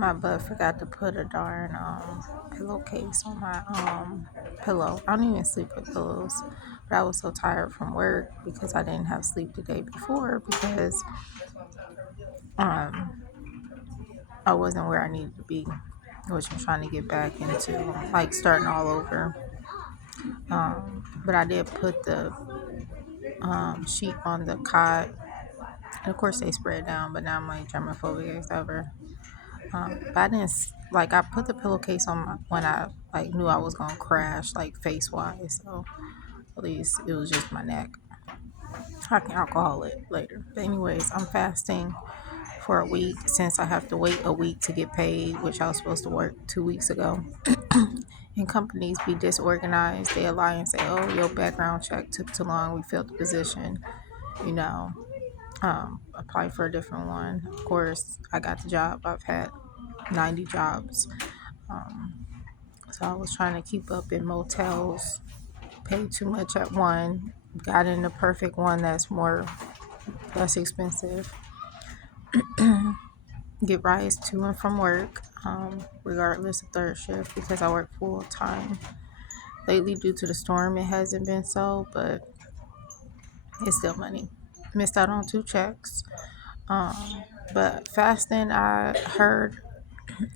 My butt forgot to put a darn pillowcase on my pillow. I don't even sleep with pillows, but I was so tired from work because I didn't have sleep the day before because um I wasn't where I needed to be, which I'm trying to get back into, like starting all over. But I did put the sheet on the cot. And of course, they spread down, but now I'm like germophobic as ever. But I didn't like I put the pillowcase on when I like knew I was gonna crash like face wise. So at least it was just my neck. I can alcohol it later. But anyways, I'm fasting for a week since I have to wait a week to get paid, which I was supposed to work 2 weeks ago. And companies be disorganized. They lie and say, "Oh, your background check took too long. We filled the position." You know, apply for a different one. Of course, I got the job. I've had 90 jobs. So I was trying to keep up in motels, paid too much at one, got in the perfect one that's less expensive, get rides to and from work, regardless of third shift because I work full time. Lately, due to the storm, it hasn't been so, but it's still money. Missed out on 2 checks. But fasting, I heard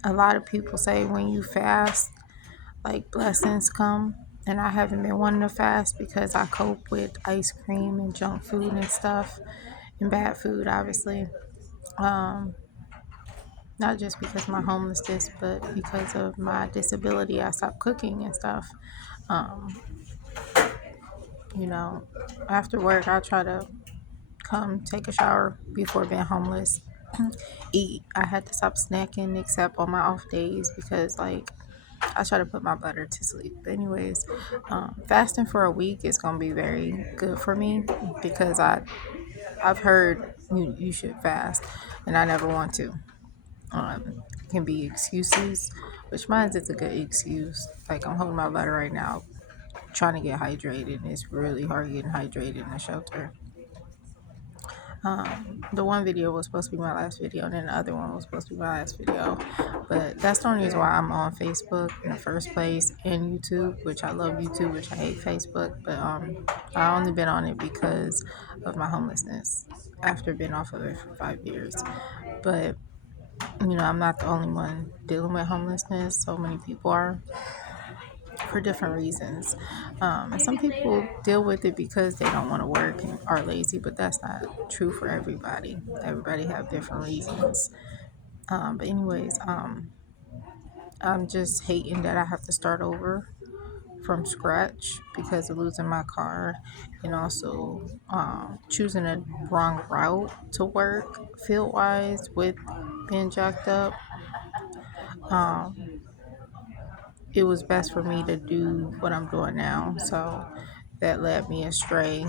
a lot of people say when you fast, like blessings come. And I haven't been wanting to fast because I cope with ice cream and junk food and stuff and bad food, obviously. Um, Not just because of my homelessness, but because of my disability. I stopped cooking and stuff. Um, you know, after work, I try to come take a shower before being homeless. Eat. I had to stop snacking except on my off days because, like, I try to put my butter to sleep. But anyways, fasting for a week is gonna be very good for me because I've heard you should fast, and I never want to. Can be excuses, which mine is a good excuse. Like I'm holding my butter right now, trying to get hydrated, and it's really hard getting hydrated in the shelter. The one video was supposed to be my last video, and then the other one was supposed to be my last video. But that's the only reason why I'm on Facebook in the first place and YouTube, which I love YouTube, which I hate Facebook. But I only been on it because of my homelessness after being off of it for 5 years. But I'm not the only one dealing with homelessness. So many people are for different reasons. And some people deal with it because they don't want to work and are lazy, but that's not true for everybody. Everybody have different reasons. But anyways, I'm just hating that I have to start over from scratch because of losing my car and also choosing a wrong route to work field wise with being jacked up. Um, it was best for me to do what I'm doing now. So that led me astray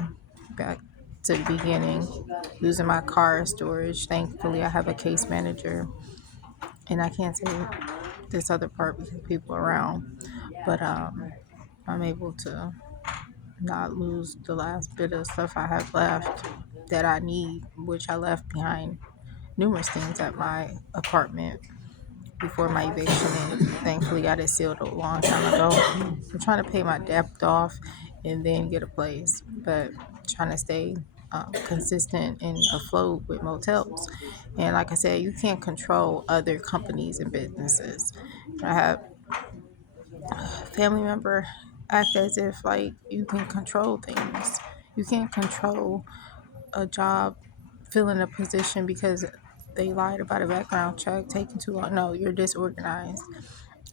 back to the beginning, losing my car storage. Thankfully, I have a case manager, and I can't say this other part because people around, but I'm able to not lose the last bit of stuff I have left that I need, which I left behind numerous things at my apartment before my eviction, and thankfully got it sealed a long time ago. I'm trying to pay my debt off and then get a place, but trying to stay consistent and afloat with motels. And like I said, you can't control other companies and businesses. I have a family member act as if like you can control things. You can't control a job, filling a position because they lied about a background check taking too long. No, you're disorganized.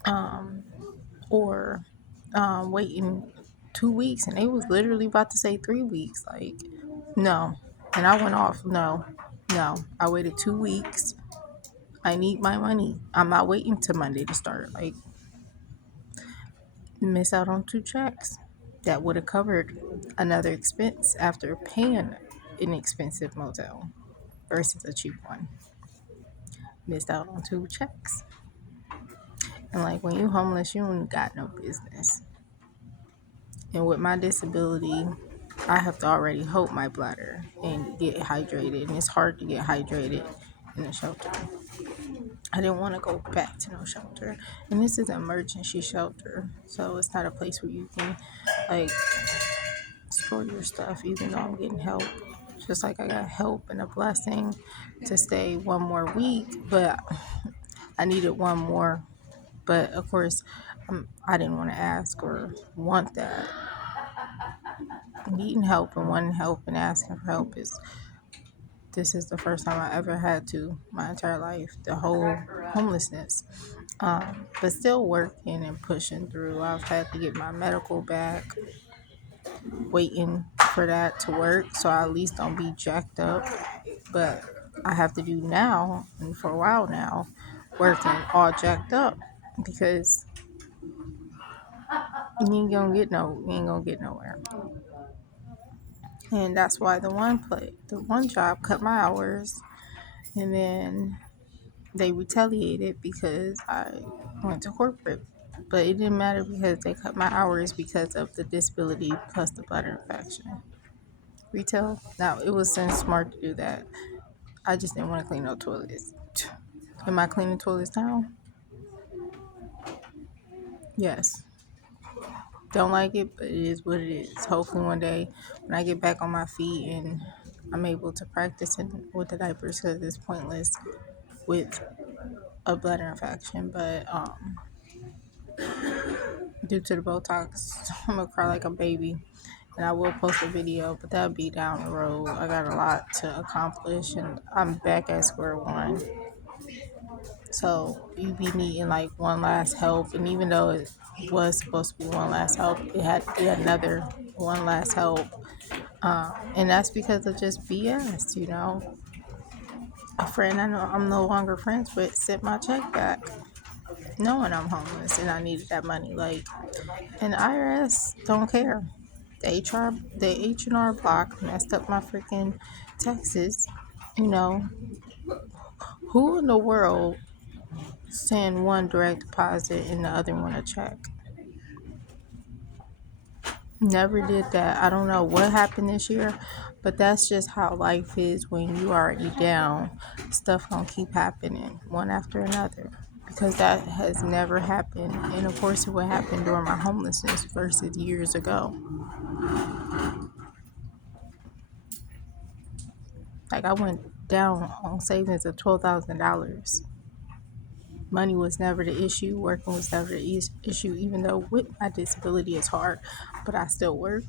Um, or waiting 2 weeks, and they was literally about to say 3 weeks. Like, no. And I went off. No, no. I waited 2 weeks. I need my money. I'm not waiting till Monday to start. Like, miss out on 2 checks. That would have covered another expense after paying an expensive motel versus a cheap one. Missed out on 2 checks. And like when you homeless, you ain't got no business. And with my disability, I have to already hold my bladder and get hydrated. And it's hard to get hydrated in a shelter. I didn't want to go back to no shelter. And this is an emergency shelter. So it's not a place where you can like store your stuff, even though I'm getting help. Just like I got help and a blessing to stay one more week, but I needed one more. But of course, I didn't want to ask or want that. Needing help and wanting help and asking for help is this is the first time I ever had to my entire life, the whole homelessness. But still working and pushing through. I've had to get my medical back, waiting for that to work so I at least don't be jacked up. But I have to do now, and for a while now, working all jacked up because you ain't gonna get nowhere. And that's why the one job cut my hours, and then they retaliated because I went to corporate. But it didn't matter because they cut my hours because of the disability plus the bladder infection. Retail, now it was smart to do that. I just didn't want to clean no toilets. Am I cleaning toilets now? Yes. Don't like it, but it is what it is. Hopefully one day when I get back on my feet and I'm able to practice with the diapers because it's pointless with a bladder infection. But due to the Botox, I'm gonna cry like a baby. And I will post a video, but that'll be down the road. I got a lot to accomplish, and I'm back at square one. So you be needing like one last help, and even though it was supposed to be one last help, it had to be another one last help, and that's because of just BS. A friend I know I'm no longer friends with sent my check back, knowing I'm homeless and I needed that money. Like, and the IRS don't care. The H&R Block messed up my freaking taxes. You know, who in the world send one direct deposit and the other one a check? Never did that. I don't know what happened this year, but that's just how life is when you already down. Stuff gonna keep happening one after another because that has never happened. And of course, it would happen during my homelessness versus years ago. Like I went down on savings of $12,000. Money was never the issue. Working was never the issue, even though with my disability it's hard, but I still work.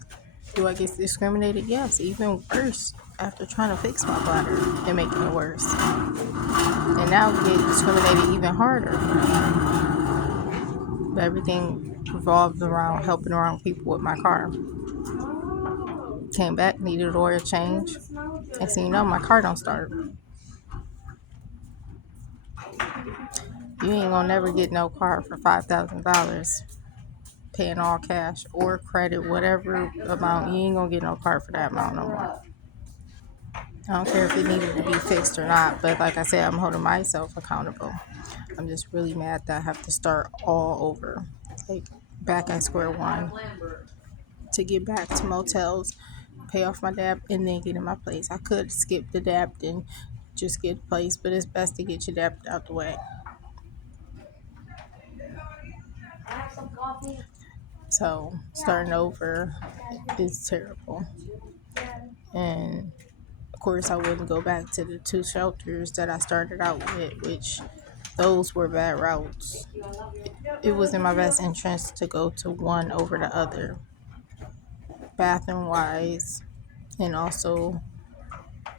Do I get discriminated? Yes, even worse after trying to fix my bladder and making it worse. And now I get discriminated even harder. But everything revolved around helping around people with my car. Came back, needed an oil change. Next thing you know, my car don't start. You ain't gonna never get no car for $5,000 paying all cash or credit, whatever amount. You ain't gonna get no car for that amount no more. I don't care if it needed to be fixed or not, but like I said, I'm holding myself accountable. I'm just really mad that I have to start all over, like back at square one, to get back to motels, pay off my debt, and then get in my place. I could skip the debt and just get a place, but it's best to get your debt out the way. So starting over is terrible. And of course, I wouldn't go back to the two shelters that I started out with, which those were bad routes. It was in my best interest to go to one over the other, bathroom wise, and also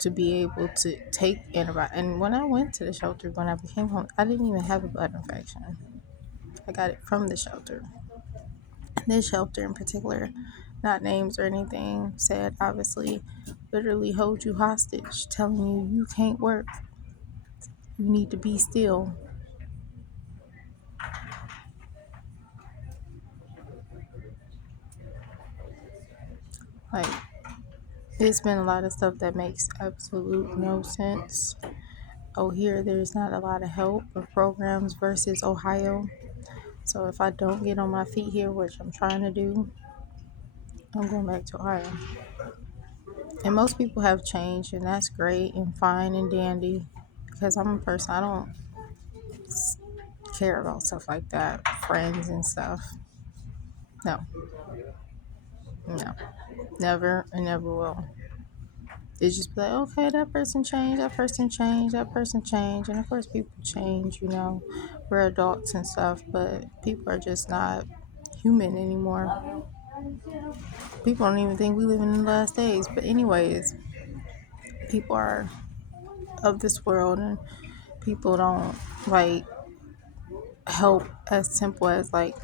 to be able to take antibiotics. And when I went to the shelter, when I became home, I didn't even have a blood infection. I got it from the shelter. This shelter in particular, not names or anything said, obviously, literally hold you hostage, telling you can't work. You need to be still. Like, it's been a lot of stuff that makes absolute no sense. Oh, here, there's not a lot of help or programs versus Ohio. So if I don't get on my feet here, which I'm trying to do, I'm going back to Ohio. And most people have changed, and that's great and fine and dandy because I'm a person, care about stuff like that, friends and stuff. No, no, never and never will. It's just be like, okay, that person changed, that person changed, that person changed. And of course, people change, we're adults and stuff, but people are just not human anymore. People don't even think we live in the last days. But, anyways, people are of this world, and people don't like help as simple as like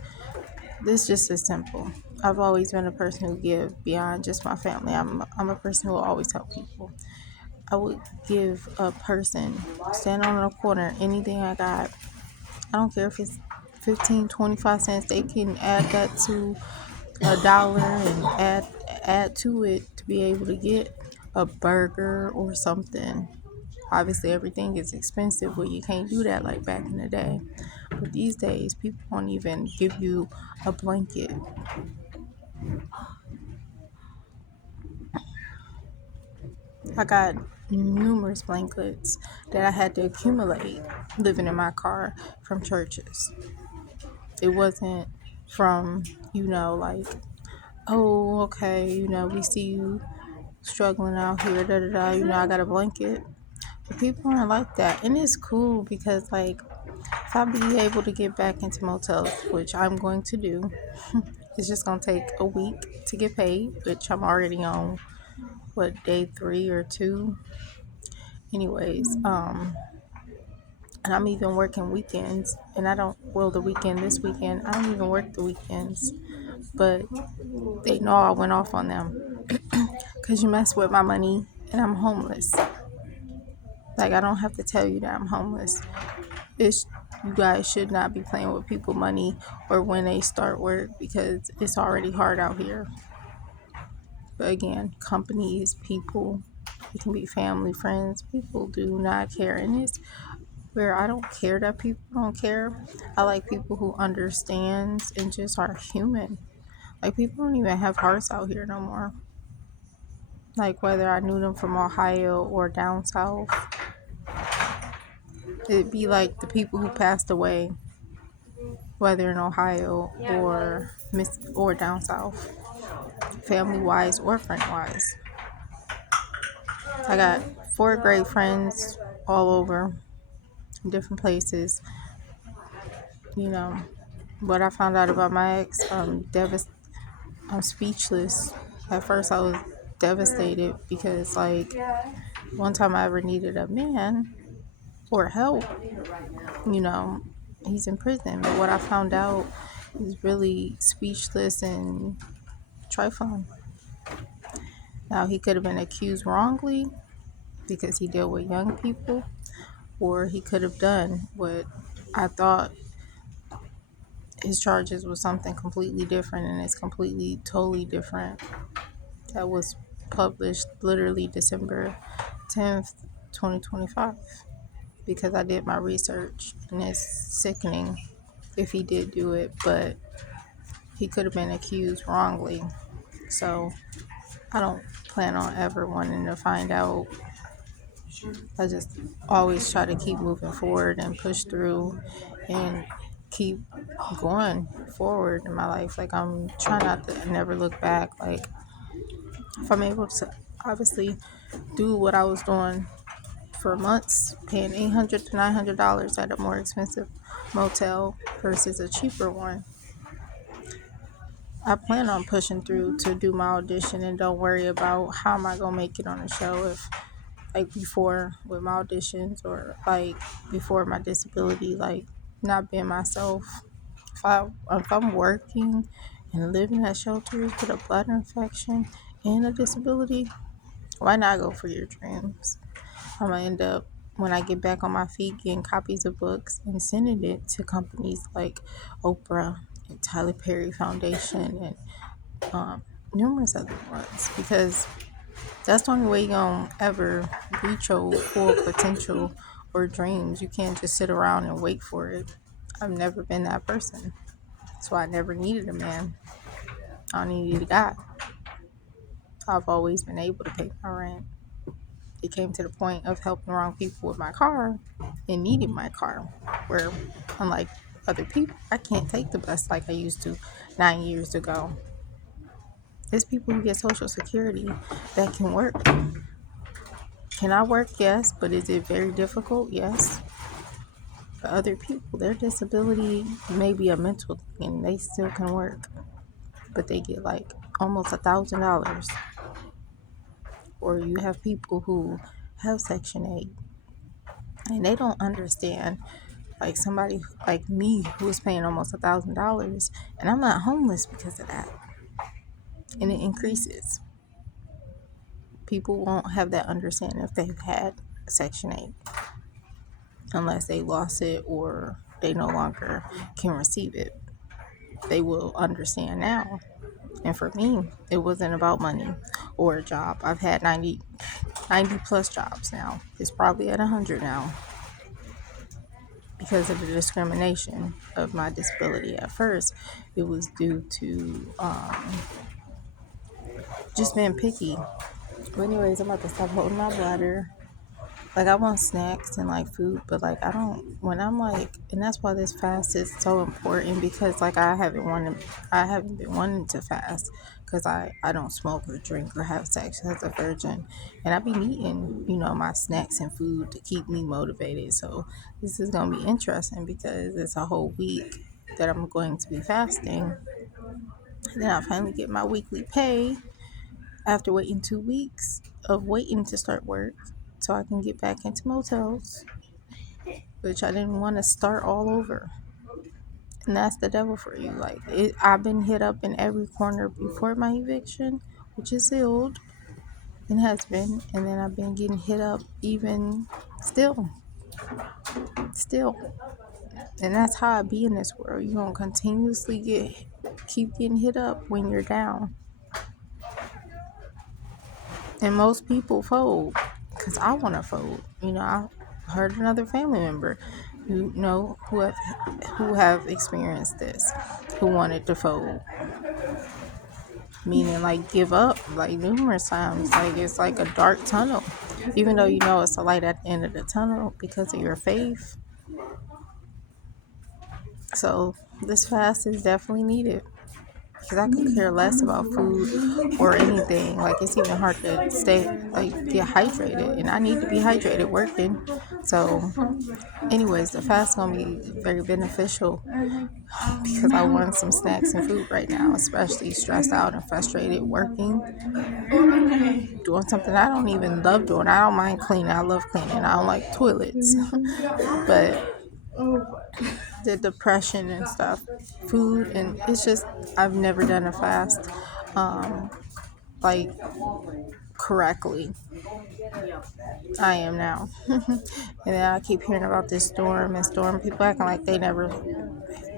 this. Just as simple. I've always been a person who give beyond just my family. I'm a person who will always help people. I would give a person stand on a corner anything I got. I don't care if it's 15, 25 cents. They can add that to $1 and add to it to be able to get a burger or something. Obviously, everything is expensive, but you can't do that like back in the day. But these days, people won't even give you a blanket. I got numerous blankets that I had to accumulate living in my car from churches. It wasn't from, like, oh, okay, we see you struggling out here, da da da, I got a blanket. But people aren't like that. And it's cool because, like, if I be able to get back into motels, which I'm going to do, it's just going to take a week to get paid, which I'm already on, day 3 or 2. Anyways, and I'm even working weekends, and I don't, well, this weekend, I don't even work the weekends, but they know I went off on them because you mess with my money and I'm homeless. Like, I don't have to tell you that I'm homeless. You guys should not be playing with people's money or when they start work because it's already hard out here. But again, companies, people, it can be family, friends, people do not care. And it's where I don't care that people don't care. I like people who understands and just are human. Like, people don't even have hearts out here no more. Like, whether I knew them from Ohio or down south, it'd be like the people who passed away, whether in Ohio or down south, family wise or friend wise. I got 4 great friends all over, different places. What I found out about my ex, I'm speechless. At first, I was devastated because, like, one time I ever needed a man or help, you know, he's in prison. But what I found out is really speechless and trifling. Now, he could have been accused wrongly because he dealt with young people, or he could have done what I thought his charges was something completely different, and it's completely, totally different. That was published literally December 10th, 2025, because I did my research, and it's sickening if he did do it, but he could have been accused wrongly. So I don't plan on ever wanting to find out. I just always try to keep moving forward and push through and keep going forward in my life. Like, I'm trying not to never look back. Like, if I'm able to obviously do what I was doing for months, paying $800 to $900 at a more expensive motel versus a cheaper one, I plan on pushing through to do my audition and don't worry about how am I gonna make it on the show. If, like, before with my auditions, or like before my disability, like, not being myself. If I'm working and living at shelters with a blood infection and a disability, why not go for your dreams? I'm gonna end up, when I get back on my feet, getting copies of books and sending it to companies like Oprah and Tyler Perry Foundation and numerous other ones, because that's the only way you're gonna ever reach your full potential or dreams. You can't just sit around and wait for it. I've never been that person. So I never needed a man. I needed a guy. I've always been able to pay my rent. it came to the point of helping the wrong people with my car and needing my car. Where, unlike other people, I can't take the bus like I used to 9 years ago. There's people who get Social Security that can work. Can I work? Yes. But is it very difficult? Yes. For other people, their disability may be a mental thing and they still can work. But they get like almost $1,000. Or you have people who have Section 8 and they don't understand. Like somebody like me who is paying almost $1,000 and I'm not homeless because of that. And it increases. People won't have that understanding if they've had Section 8 unless they lost it or they no longer can receive it. They will understand now. And for me, it wasn't about money or a job. I've had 90 plus jobs now. It's probably at 100 now because of the discrimination of my disability. At first, it was due to just being picky. But anyways, I'm about to stop holding my bladder. Like I want snacks and like food, but like I don't. When I'm like, and that's why this fast is so important because like I haven't been wanting to fast because I don't smoke or drink or have sex as a virgin, and I be needing my snacks and food to keep me motivated. So this is gonna be interesting because it's a whole week that I'm going to be fasting. And then I finally get my weekly pay after waiting 2 weeks of waiting to start work so I can get back into motels, which I didn't want to start all over. And that's the devil for you. I've been hit up in every corner before my eviction, which is sealed and has been. And then I've been getting hit up even still. And that's how I be in this world. You're going to continuously keep getting hit up when you're down. And most people fold because I want to fold. I heard another family member who have experienced this, who wanted to fold, meaning like give up like numerous times. Like it's like a dark tunnel, even though it's a light at the end of the tunnel because of your faith. So this fast is definitely needed. Because I could care less about food or anything. Like it's even hard to get hydrated, and I need to be hydrated working. So, anyways, the fast is gonna be very beneficial because I want some snacks and food right now, especially stressed out and frustrated working, doing something I don't even love doing. I don't mind cleaning. I love cleaning. I don't like toilets, but the depression and stuff, food, and it's just I've never done a fast like correctly. I am now. And then I keep hearing about this storm and storm people acting like they never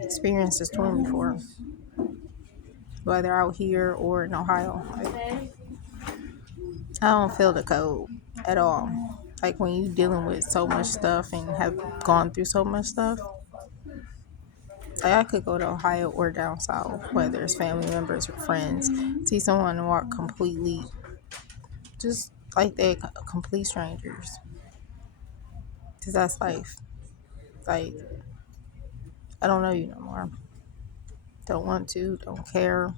experienced a storm before, whether out here or in Ohio. I don't feel the cold at all. Like when you dealing with so much stuff and have gone through so much stuff, like I could go to Ohio or down south, whether it's family members or friends, see someone walk completely, just like they're complete strangers. Because that's life. Like, I don't know you no more. Don't want to, don't care.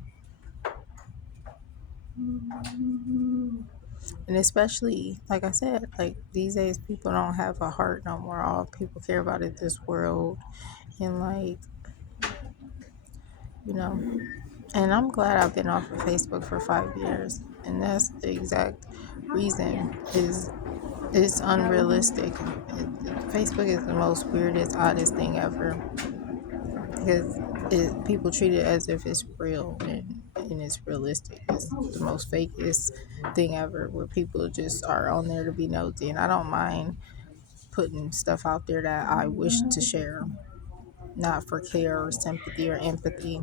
And especially, like I said, like these days people don't have a heart no more. All people care about is this world. And like, you know, and I'm glad I've been off of Facebook for 5 years. And that's the exact reason is it's unrealistic. Facebook is the most weirdest, oddest thing ever because people treat it as if it's real and it's realistic. It's the most fakest thing ever where people just are on there to be nosy. And I don't mind putting stuff out there that I wish to share, not for care or sympathy or empathy.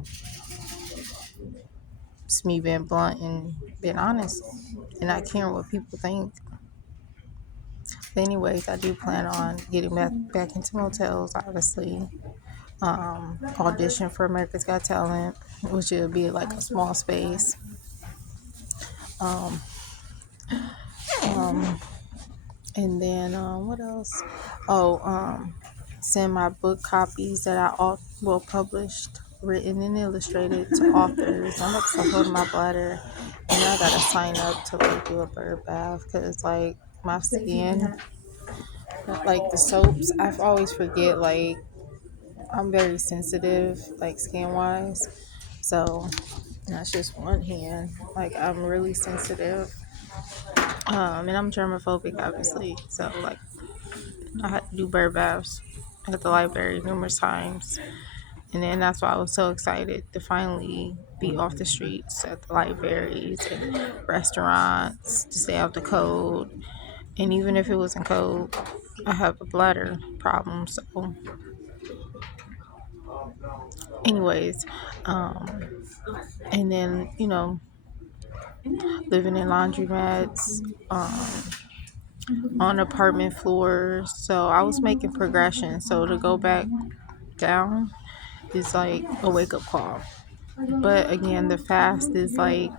It's me being blunt and being honest and not caring what people think. But anyways, I do plan on getting back into motels, obviously. Audition for America's Got Talent, which will be like a small space. Um, And then what else? Oh, send my book copies that published, written and illustrated to authors. I'm about to hold my bladder, and I gotta sign up to like do a bird bath because like my skin, like the soaps, I always forget like I'm very sensitive, like skin wise. So that's just one hand. Like I'm really sensitive. And I'm germophobic, obviously. So like I had to do bird baths at the library numerous times. And then that's why I was so excited to finally be off the streets at the libraries and restaurants to stay out the cold. And even if it wasn't cold, I have a bladder problem. So, anyways, um, and then, living in laundromats, on apartment floors. So I was making progression. So to go back down is like a wake up call. But again, the fast is like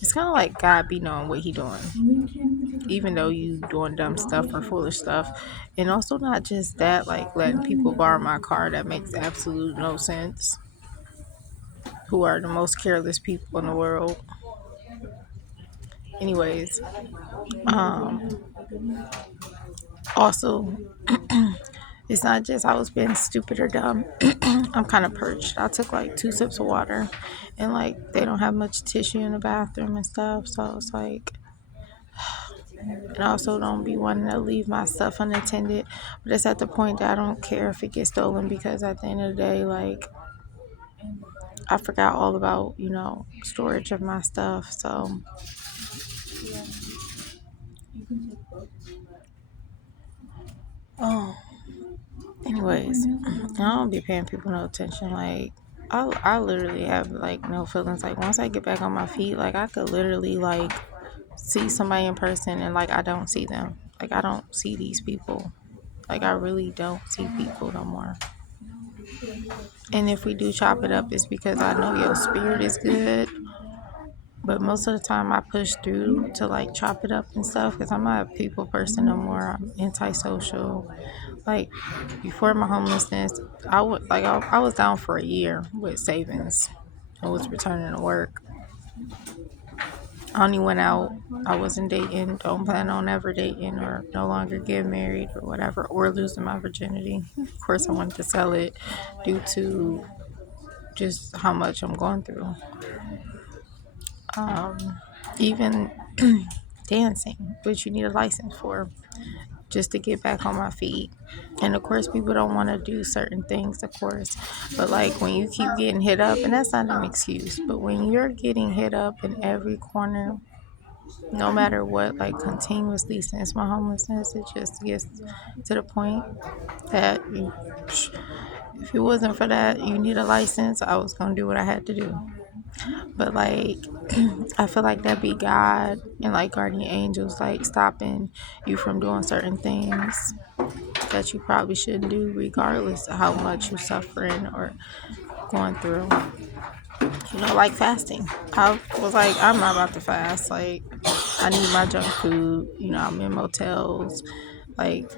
it's kind of like God be knowing what he doing, even though you doing dumb stuff or foolish stuff, and also not just that, like letting people borrow my car that makes absolute no sense. Who are the most careless people in the world? Anyways, um, also it's not just I was being stupid or dumb. I'm kind of perched. I took like 2 sips of water, and like they don't have much tissue in the bathroom and stuff, so it's like. And I also don't be wanting to leave my stuff unattended, but it's at the point that I don't care if it gets stolen because at the end of the day, like I forgot all about storage of my stuff. So, oh, anyways, I don't be paying people no attention. Like I literally have like no feelings. Like once I get back on my feet, like I could literally like see somebody in person and like I don't see them. Like I don't see these people. Like I really don't see people no more. And if we do chop it up, it's because I know your spirit is good. But most of the time, I push through to like chop it up and stuff because I'm not a people person no more. I'm antisocial. Like before my homelessness, I was down for a year with savings. I was returning to work. I only went out. I wasn't dating. Don't plan on ever dating or no longer getting married or whatever or losing my virginity. Of course, I wanted to sell it due to just how much I'm going through. Even dancing, which you need a license for, just to get back on my feet. And of course, people don't want to do certain things, of course. But like when you keep getting hit up, and that's not an excuse, but when you're getting hit up in every corner, no matter what, like continuously since my homelessness, it just gets to the point that if it wasn't for that, you need a license, I was going to do what I had to do. But like I feel like that be God and like guardian angels like stopping you from doing certain things that you probably shouldn't do regardless of how much you're suffering or going through. Like fasting. I was like, I'm not about to fast. Like I need my junk food. I'm in motels. Like,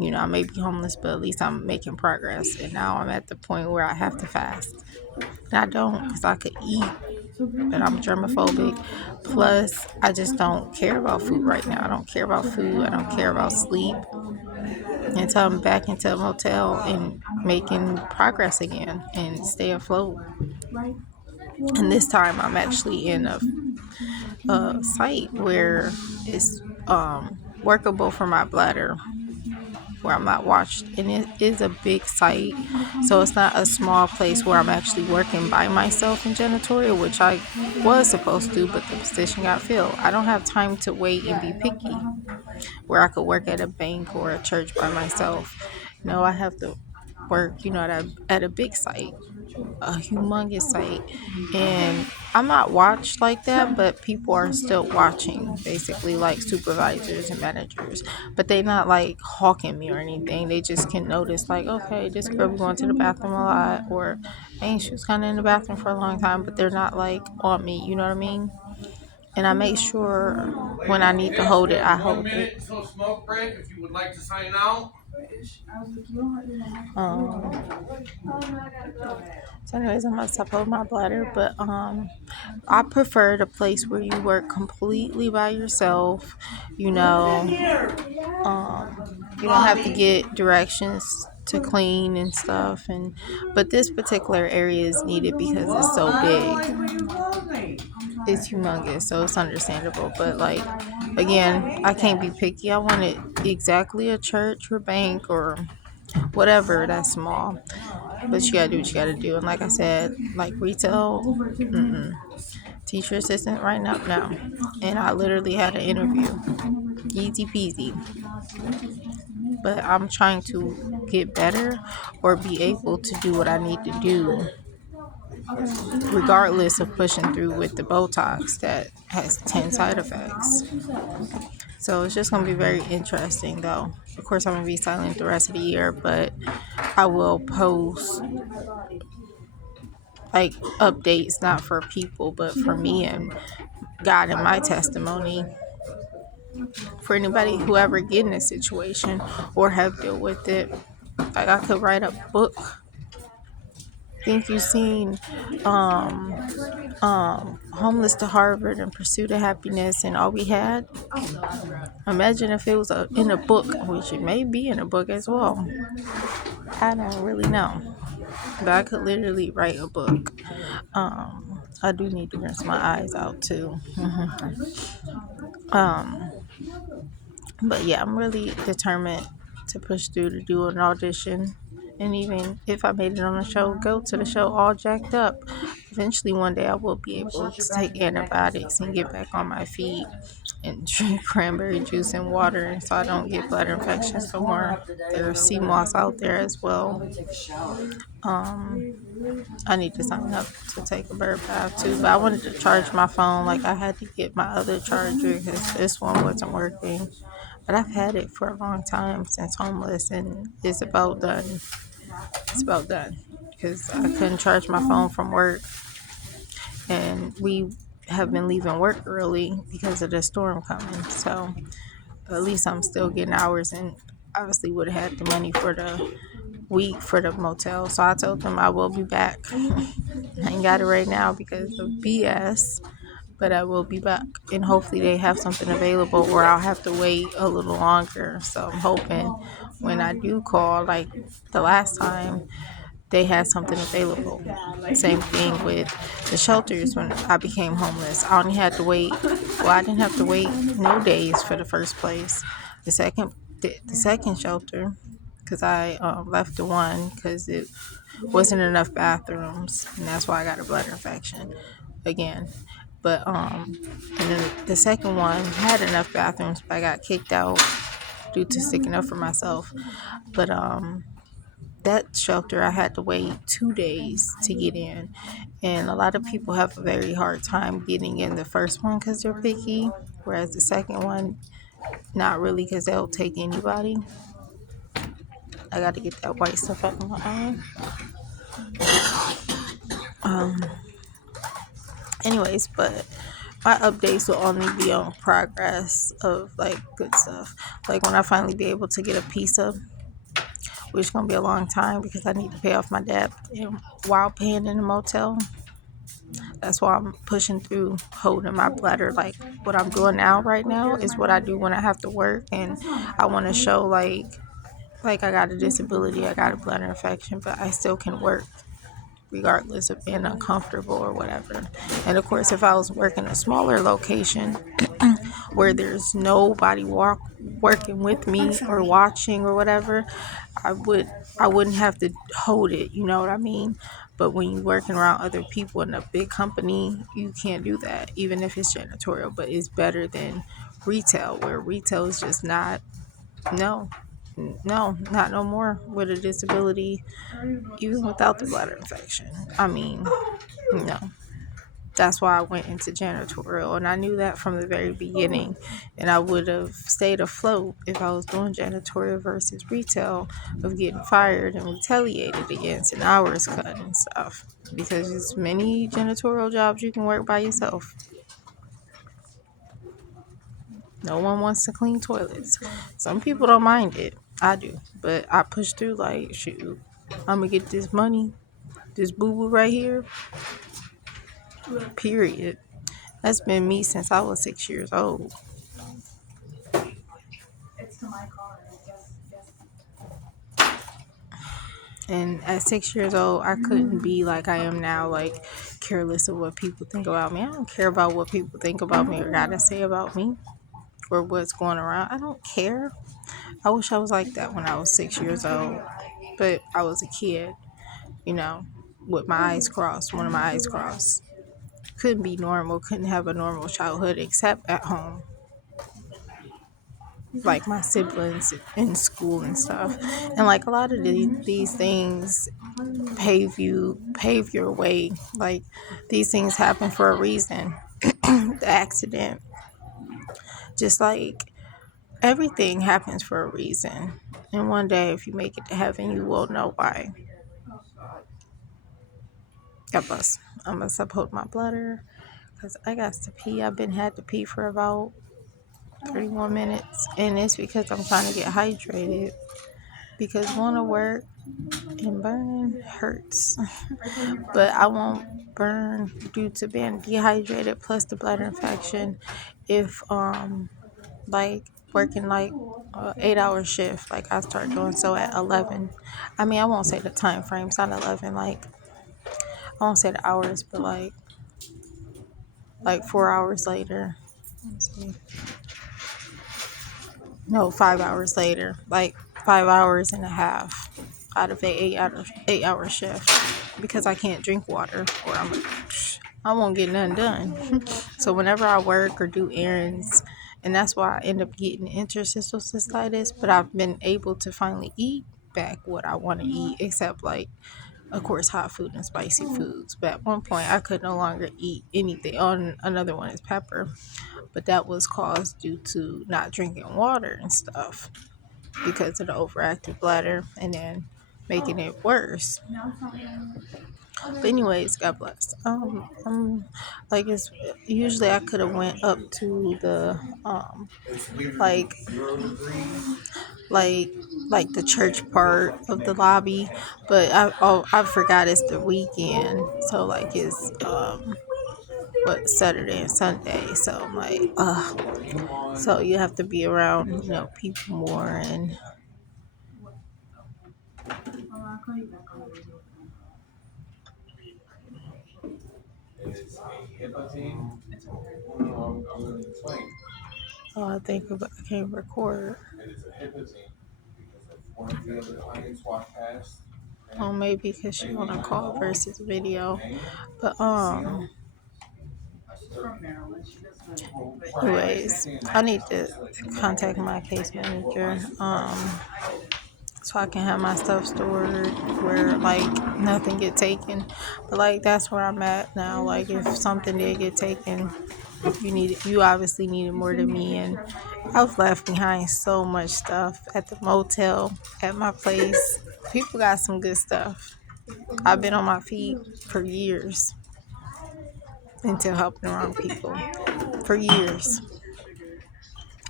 I may be homeless, but at least I'm making progress. And now I'm at the point where I have to fast. And I don't because I could eat, but I'm germophobic. Plus, I just don't care about food right now. I don't care about food. I don't care about sleep until I'm back into a motel and making progress again and stay afloat. And this time, I'm actually in a site where it's workable for my bladder where I'm not watched, and it is a big site, so it's not a small place where I'm actually working by myself in janitorial, which I was supposed to, but the position got filled. I don't have time to wait and be picky where I could work at a bank or a church by myself. No, I have to work, at a big site, a humongous site, and I'm not watched like that, but people are still watching, basically like supervisors and managers, but they not like hawking me or anything. They just can notice like, okay, this girl be going to the bathroom a lot, or dang, she was kind of in the bathroom for a long time, but they're not like on me, you know what I mean? and I make sure when I need to hold it, I hold it. Until smoke break, if you would like to sign out. Um, so anyways, I'm gonna stop holding my bladder, but I prefer the place where you work completely by yourself. You know, you don't have to get directions to clean and stuff, and but this particular area is needed because it's so big. It's humongous, so it's understandable. But like again, I can't be picky. I wanted exactly a church or bank or whatever that's small. But you gotta do what you gotta do. And like I said, like retail, teacher assistant right now, no. And I literally had an interview. Easy peasy. But I'm trying to get better or be able to do what I need to do regardless of pushing through with the Botox that has 10 side effects. So it's just going to be very interesting though. Of course, I'm going to be silent the rest of the year, but I will post like updates, not for people, but for me and God and my testimony. For anybody who ever get in a situation or have dealt with it, like I could write a book. Think you've seen Homeless to Harvard and Pursuit of Happiness and All We Had? Imagine if it was in a book, which it may be in a book as well. I don't really know. But I could literally write a book. I do need to rinse my eyes out too. But yeah, I'm really determined to push through to do an audition. And even if I made it on the show, go to the show all jacked up. Eventually, one day I will be able to take antibiotics and get back on my feet and drink cranberry juice and water so I don't get bladder infections no more. There's sea moss out there as well. I need to sign up to take a bird bath too, but I wanted to charge my phone. Like I had to get my other charger because this one wasn't working. But I've had it for a long time since homeless, and it's about done. It's about done because I couldn't charge my phone from work, and we have been leaving work early because of the storm coming. So at least I'm still getting hours, and obviously would have had the money for the week for the motel. So I told them I will be back. I ain't got it right now because of BS, but I will be back, and hopefully they have something available or I'll have to wait a little longer. So I'm hoping when I do call, like the last time, they had something available. Same thing with the shelters when I became homeless. I only had to wait. Well, I didn't have to wait no days for the first place. The second shelter, because I left the one because it wasn't enough bathrooms, and that's why I got a bladder infection again. But and then the second one had enough bathrooms, but I got kicked out due to sticking up for myself. But that shelter I had to wait 2 days to get in, and a lot of people have a very hard time getting in the first one because they're picky, whereas the second one not really because they'll take anybody. I got to get that white stuff out of my eye. Anyways, but my updates will only be on progress of like good stuff. Like when I finally be able to get a pizza, which is gonna be a long time because I need to pay off my debt and while paying in the motel. That's why I'm pushing through holding my bladder. Like what I'm doing now right now is what I do when I have to work, and I want to show like I got a disability, I got a bladder infection, but I still can work regardless of being uncomfortable or whatever. And of course, if I was working a smaller location where there's nobody working with me or watching or whatever, I wouldn't have to hold it, you know what I mean? But when you're working around other people in a big company, you can't do that, even if it's janitorial. But it's better than retail, where retail is just not, no, no, not no more with a disability, even without the bladder infection. I mean, no. That's why I went into janitorial, and I knew that from the very beginning. And I would have stayed afloat if I was doing janitorial versus retail, of getting fired and retaliated against and hours cut and stuff. Because there's many janitorial jobs you can work by yourself. No one wants to clean toilets. Some people don't mind it. I do. But I push through like, shoot, I'm going to get this money, this boo boo right here, period. That's been me since I was 6 years old. And at 6 years old, I couldn't be like I am now, like careless of what people think about me. I don't care about what people think about me or gotta say about me or what's going around. I don't care. I wish I was like that when I was 6 years old. But I was a kid, you know, with my eyes crossed, one of my eyes crossed. Couldn't be normal, couldn't have a normal childhood except at home. Like my siblings in school and stuff. And like a lot of these things pave your way. Like these things happen for a reason. The accident, just like everything happens for a reason. And one day if you make it to heaven, you will know why. God bless. I'm gonna support my bladder because I got to pee. I've been had to pee for about 31 minutes, and it's because I'm trying to get hydrated. Because going to work and burn hurts, but I won't burn due to being dehydrated plus the bladder infection. If like working like 8 hour shift, like I start doing so at 11. I mean, I won't say the time frame. It's not 11. Like I won't say the hours, but like 4 hours later. Let me see. No, 5 hours later. Like 5 hours and a half out of a 8 hour shift because I can't drink water or I won't get nothing done. So whenever I work or do errands, and that's why I end up getting interstitial cystitis, but I've been able to finally eat back what I want to eat, except like of course hot food and spicy foods. But at one point I could no longer eat anything. On another one is pepper, but that was caused due to not drinking water and stuff because of the overactive bladder and then making it worse. But anyways, God bless. Like it's usually I could have went up to the like like like the church part of the lobby, but I forgot it's the weekend, so like it's what Saturday and Sunday, so I'm like so you have to be around people more and I think about, I can't record. Oh, maybe because she on a call versus video. But anyways, I need to contact my case manager. So I can have my stuff stored where like nothing get taken. But like that's where I'm at now. Like if something did get taken, you obviously need it more than me, and I've left behind so much stuff at the motel, at my place. People got some good stuff. I've been on my feet for years into helping the wrong people for years,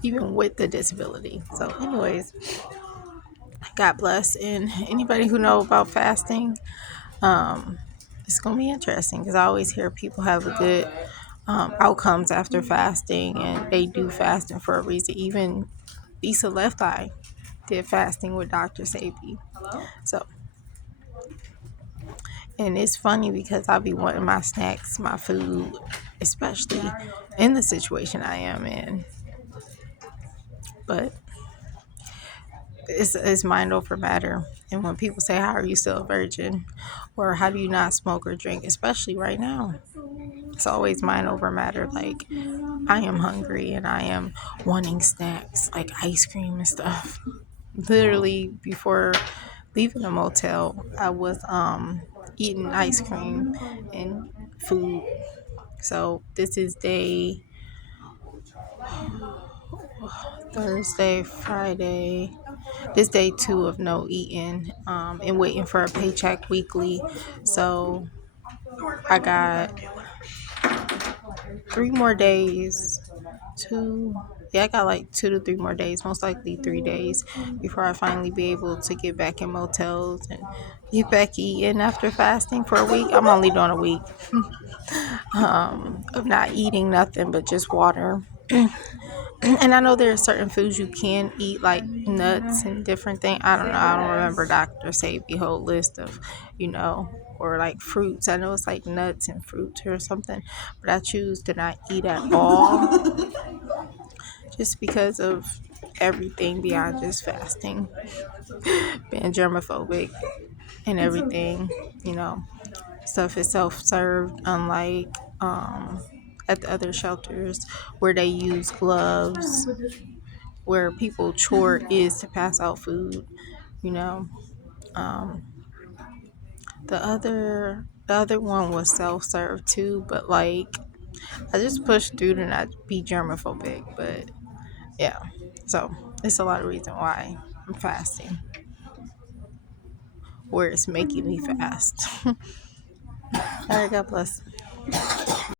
even with the disability. So anyways, God bless. And anybody who know about fasting, it's gonna be interesting because I always hear people have a good outcomes after fasting, and they do fasting for a reason. Even Lisa Left Eye did fasting with Dr. Sabi. So, and it's funny because I be wanting my snacks, my food, especially in the situation I am in. But it's mind over matter. And when people say, "How are you still a virgin?" or "How do you not smoke or drink?" especially right now, it's always mind over matter. Like I am hungry and I am wanting snacks like ice cream and stuff. Literally before leaving the motel, I was eating ice cream and food. So this is day Thursday, Friday. This day 2 of no eating and waiting for a paycheck weekly. So I got 3 more days. 2. Yeah, I got like 2 to 3 more days, most likely 3 days, before I finally be able to get back in motels and get back eating after fasting for a week. I'm only doing a week of not eating nothing but just water. And I know there are certain foods you can eat, like nuts and different things. I don't know. I don't remember Dr. Sebi's whole list of, or like fruits. I know it's like nuts and fruits or something, but I choose to not eat at all just because of everything beyond just fasting, being germophobic and everything. You know, stuff is self served, unlike at the other shelters where they use gloves, where people chore is to pass out food. You know, um, the other one was self serve too, but like I just pushed through to not be germophobic. But yeah, so it's a lot of reason why I'm fasting, where it's making me fast. All right, God bless.